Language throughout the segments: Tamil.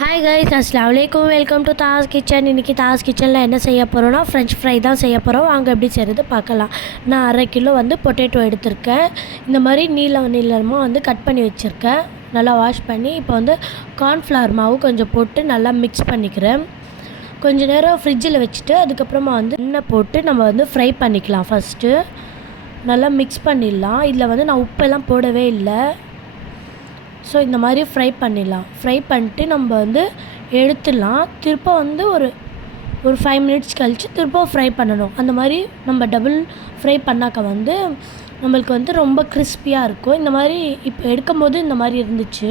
ஹாய் கைஸ், அஸ்ஸலாமு அலைக்கும். Welcome to Das kitchen. இன்றைக்கி தாஸ் கிச்சனில் என்ன செய்ய போகிறோன்னா ஃப்ரெஞ்ச் ஃப்ரை தான் செய்ய போகிறோம். வாங்க எப்படி செய்கிறது பார்க்கலாம். நான் 1/2 கிலோ பொட்டேட்டோ எடுத்திருக்கேன். இந்த மாதிரி நீளமாக கட் பண்ணி வச்சுருக்கேன். நல்லா வாஷ் பண்ணி இப்போ கார்ன்ஃப்ளவர் மாவு கொஞ்சம் போட்டு நல்லா மிக்ஸ் பண்ணிக்கிறேன். கொஞ்சம் நேரம் ஃப்ரிட்ஜில் வச்சுட்டு அதுக்கப்புறமா எண்ணெய் போட்டு நம்ம ஃப்ரை பண்ணிக்கலாம். ஃபஸ்ட்டு நல்லா மிக்ஸ் பண்ணிடலாம். இதில் நான் உப்பெல்லாம் போடவே இல்லை. ஸோ இந்த மாதிரி ஃப்ரை பண்ணிடலாம். ஃப்ரை பண்ணிட்டு நம்ம எடுத்துடலாம். திரும்ப ஒரு 5 மினிட்ஸ் கழித்து திரும்ப ஃப்ரை பண்ணணும். அந்த மாதிரி நம்ம டபுள் ஃப்ரை பண்ணாக்க நம்மளுக்கு ரொம்ப கிறிஸ்பியாக இருக்கும். இந்த மாதிரி இப்போ எடுக்கும்போது இந்த மாதிரி இருந்துச்சு.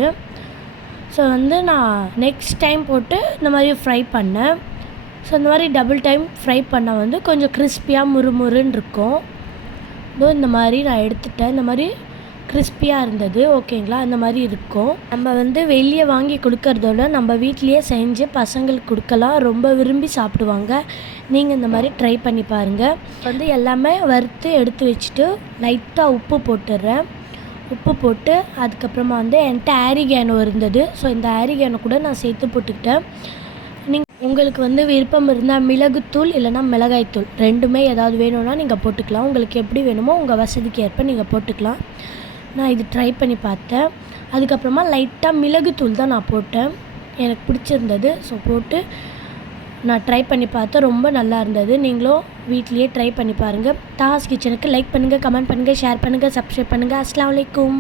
ஸோ நான் நெக்ஸ்ட் டைம் போட்டு இந்த மாதிரி ஃப்ரை பண்ணேன். ஸோ இந்த மாதிரி டபுள் டைம் ஃப்ரை பண்ணால் கொஞ்சம் கிறிஸ்பியாக முறுமுறுன்னு இருக்கும். இந்த மாதிரி நான் எடுத்துட்டேன். இந்த மாதிரி கிறிஸ்பியாக இருந்தது. ஓகேங்களா, அந்த மாதிரி இருக்கும். நம்ம வெளியே வாங்கி கொடுக்கறதோட நம்ம வீட்லேயே செஞ்சு பசங்களுக்கு கொடுக்கலாம். ரொம்ப விரும்பி சாப்பிடுவாங்க. நீங்கள் இந்த மாதிரி ட்ரை பண்ணி பாருங்கள். எல்லாமே வறுத்து எடுத்து வச்சுட்டு லைட்டாக உப்பு போட்டுடுறேன். உப்பு போட்டு அதுக்கப்புறமா என்கிட்ட ஆரிகேனோ இருந்தது. ஸோ இந்த ஆரிகேனோ கூட நான் சேர்த்து போட்டுக்கிட்டேன். உங்களுக்கு விருப்பம் இருந்தால் மிளகுத்தூள் இல்லைனா மிளகாய்த்தூள் ரெண்டுமே ஏதாவது வேணும்னா நீங்கள் போட்டுக்கலாம். உங்களுக்கு எப்படி வேணுமோ உங்கள் வசதிக்கு ஏற்ப நீங்கள் போட்டுக்கலாம். நான் இது ட்ரை பண்ணி பார்த்தேன். அதுக்கப்புறமா லைட்டாக மிளகுத்தூள் தான் நான் போட்டேன். எனக்கு பிடிச்சிருந்தது. ஸோ போட்டு நான் ட்ரை பண்ணி பார்த்தேன். ரொம்ப நல்லா இருந்தது. நீங்களும் வீட்லேயே ட்ரை பண்ணி பாருங்கள். தாஸ் கிச்சனுக்கு லைக் பண்ணுங்கள், கமெண்ட் பண்ணுங்கள், ஷேர் பண்ணுங்கள், சப்ஸ்கிரைப் பண்ணுங்கள். அஸ்ஸலாமு அலைக்கும்.